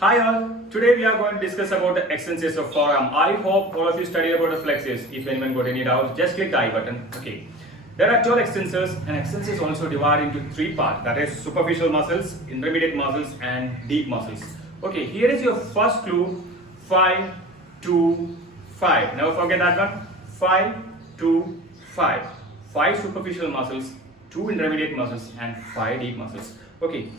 Hi all, today we are going to discuss about the extensors of forearm. I hope all of you studied about the flexors. If anyone got any doubt, just click the I button. Okay. There are 12 extensors and extensors also divide into three parts, that is superficial muscles, intermediate muscles and deep muscles. Okay, here is your first clue, 5, 2, 5. Never forget that one, 5, 2, 5. 5 superficial muscles, 2 intermediate muscles and 5 deep muscles. Okay,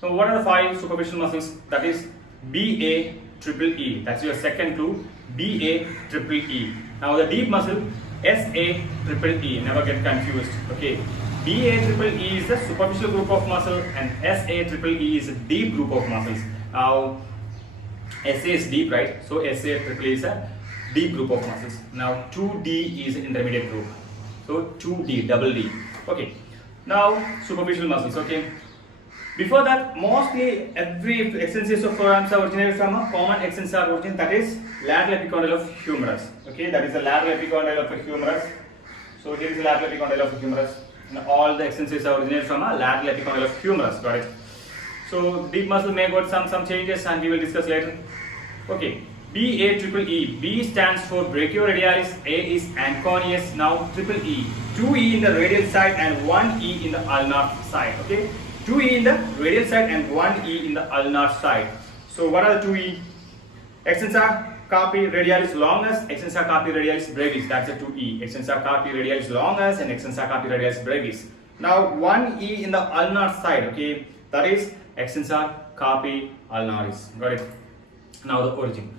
so what are the 5 superficial muscles? That is BA-triple-E. That's your second clue, BA-triple-E. Now the deep muscle, SA-triple-E. Never get confused. Okay, BA-triple-E is the superficial group of muscle and SA-triple-E is a deep group of muscles. Now SA is deep, right? So SA-triple-E is a deep group of muscles. Now 2D is intermediate group. So 2D, double D. Okay. Now superficial muscles. Okay. Before that, mostly every extensors of forearms are originated from a common extensor origin, that is lateral epicondyle of humerus. Okay, that is the lateral epicondyle of a humerus. So here is the lateral epicondyle of a humerus. And all the extensors are originated from a lateral epicondyle of humerus. Got it? So deep muscle may got some changes, and we will discuss later. Okay, BA-triple-E. B stands for brachioradialis. A is anconeus. Now triple E. 2E in the radial side and 1E in the ulnar side. Okay. 2E in the radial side and 1E in the ulnar side. So what are the 2E? Extensor Carpi Radialis Longus, Extensor Carpi Radialis Brevis. That's a 2E. Extensor Carpi Radialis Longus and Extensor Carpi Radialis Brevis. Now 1E in the ulnar side. Okay, that is Extensor Carpi Ulnaris. Got it? Now the origin.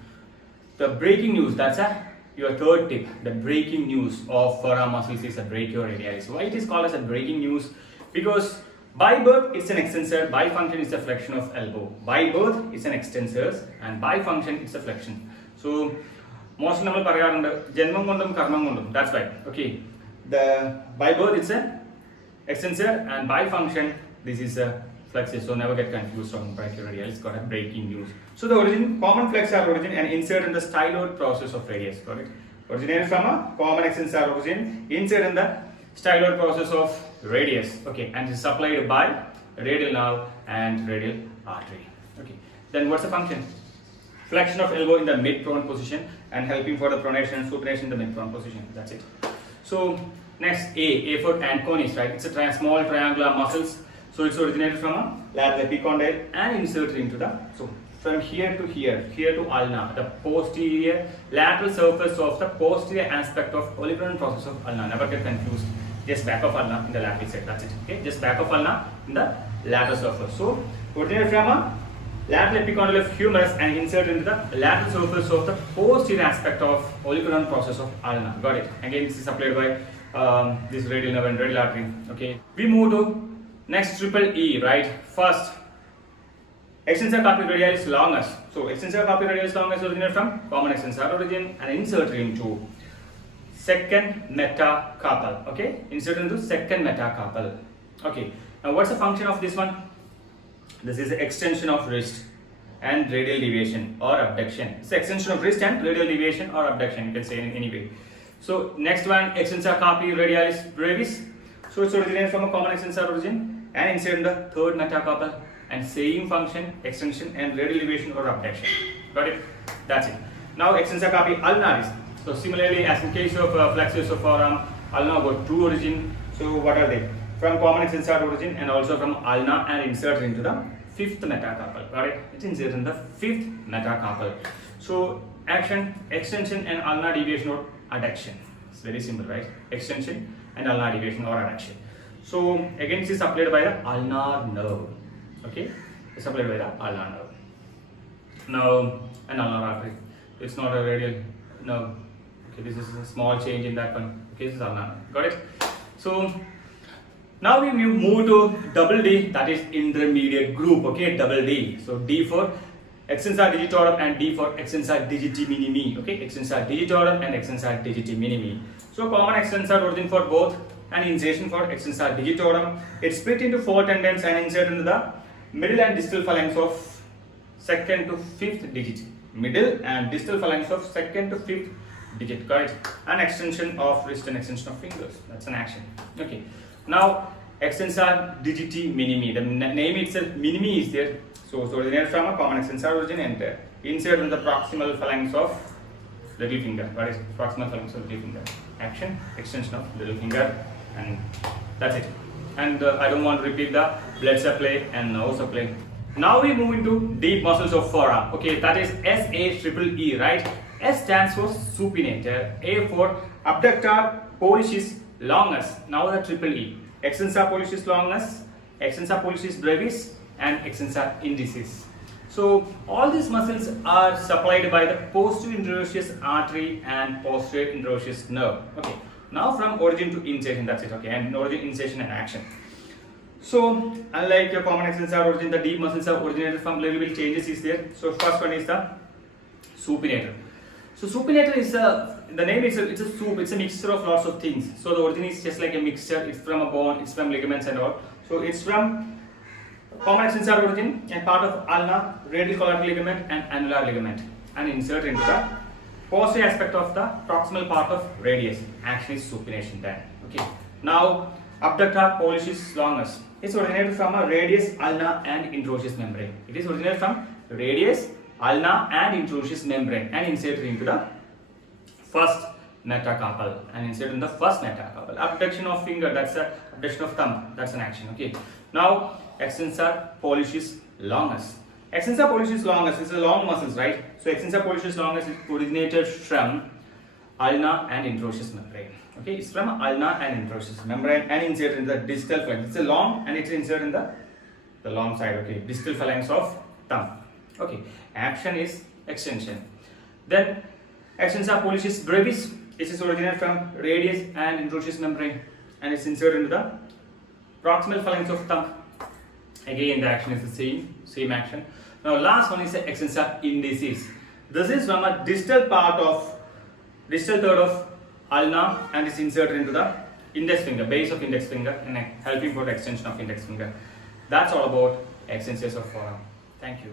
The breaking news. That's your third tip. The breaking news of forearm muscles is a brachioradialis. Why it is called as a breaking news? Because by birth, it's an extensor. By function, it's a flexion of elbow. By birth, it's an extensor, and by function, it's a flexion. So, mostly we say janmam kondum karmam kondum. That's why. Okay. By birth, it's an extensor, and by function, this is a flexor. So never get confused on brachioradialis. It's got a breaking news. So the origin, common flexor origin, and insert in the styloid process of radius. Got it? Originated from a common extensor origin, insert in the styloid process of radius. Okay, and is supplied by radial nerve and radial artery. Okay, then what's the function? Flexion of elbow in the mid-prone position and helping for the pronation and supination in the mid-prone position. That's it. So next, A for anconeus, right? It's a small triangular muscles. So it's originated from a lateral epicondyle and inserted into the, so from here to here, here to ulna, the posterior lateral surface of the posterior aspect of oligurine process of ulna. Never get confused. Just back of ulna in the lateral side. That's it. Okay, just back of ulna in the lateral surface. So originated from a lateral epicondyle of humerus and inserted into the lateral surface of the posterior aspect of oligurine process of ulna. Got it? Again, this is supplied by this radial nerve and radial artery. Okay, we move to next triple E, right? First, extensor carpi radialis longus. So extensor carpi radialis longus originated from common extensor origin and inserted into second metacarpal. Okay, inserted into second metacarpal. Okay, now what's the function of this one? This is the extension of wrist and radial deviation or abduction. It's extension of wrist and radial deviation or abduction. You can say in any way. So next one, extensor carpi radialis brevis. So it's originated from a common extensor origin and inserted in the third metacarpal and same function, extension and radial deviation or abduction. Got it? That's it. Now extensor carpi ulnaris. So similarly, as in case of flexors of forearm, ulna got two origin. So what are they? From common extensor origin and also from ulna and inserted into the fifth metacarpal. Got it? It's inserted in the fifth metacarpal. So action, extension and ulnar deviation or adduction. It's very simple, right? Extension and ulnar deviation or adduction. So again, this is supplied by the ulnar nerve. Okay, it's supplied by the ulnar nerve. Now an ulnar artery. It's not a radial nerve. Okay, this is a small change in that one. Okay, this is ulnar. Got it? So now we move to double D, that is intermediate group. Okay, double D. So D for extensor digitorum and D for extensor digiti minimi. Okay, extensor digitorum and extensor digiti minimi. So common extensor origin for both and insertion for extensor digitorum. It's split into 4 tendons and inserted into the middle and distal phalanx of second to fifth digit. Middle and distal phalanx of second to fifth digit. Got it? An extension of wrist and extension of fingers. That's an action. Okay. Now extensor digiti minimi. The name itself, minimi, is there. So it's originated from a common extensor origin and insert in the proximal phalanx of little finger. What is proximal phalanx of little finger? Action, extension of little finger, and that's it. And I don't want to repeat the blood supply and nerve supply. Now we move into deep muscles of forearm. Okay, that is SAEE, right? S stands for supinator, A for abductor pollicis longus. Now the triple E. Extensor pollicis longus, extensor pollicis brevis, and extensor indicis. So all these muscles are supplied by the posterior interosseous artery and posterior interosseous nerve. Okay. Now from origin to insertion, that's it. Okay, and origin, insertion, and action. So unlike your common extensor origin, the deep muscles are originated from little bit changes is there. So first one is the supinator. So supinator is the name is it's a soup. It's a mixture of lots of things. So the origin is just like a mixture. It's from a bone. It's from ligaments and all. So it's from common extensor origin and part of ulna, radial collateral ligament, and annular ligament, and insert into the posterior aspect of the proximal part of radius. Action is supination then. Okay. Now abductor pollicis longus. It's originated from a radius, ulna, and interosseous membrane. It is originated from radius, ulna, and interosseous membrane, and inserted into the first metacarpal, and inserted in the first metacarpal. Abduction of finger, that's a abduction of thumb, that's an action. Okay. Now extensor pollicis longus. Extensor pollicis longus is a long muscles, right? So extensor pollicis longus is originated from ulna and interosseous membrane. Okay, it's from ulna and interosseous membrane and inserted in the distal phalanx. It's a long and it's inserted in the long side. Okay, distal phalanx of thumb. Okay, action is extension. Then extensor pollicis brevis. It is originated from radius and interosseous membrane and it's inserted into the proximal phalanx of thumb. Again, the action is the same action. Now last one is the extensor indicis. This is from a distal third of ulna and is inserted into the index finger, base of index finger, and helping for the extension of index finger. That's all about extensors of forearm. Thank you.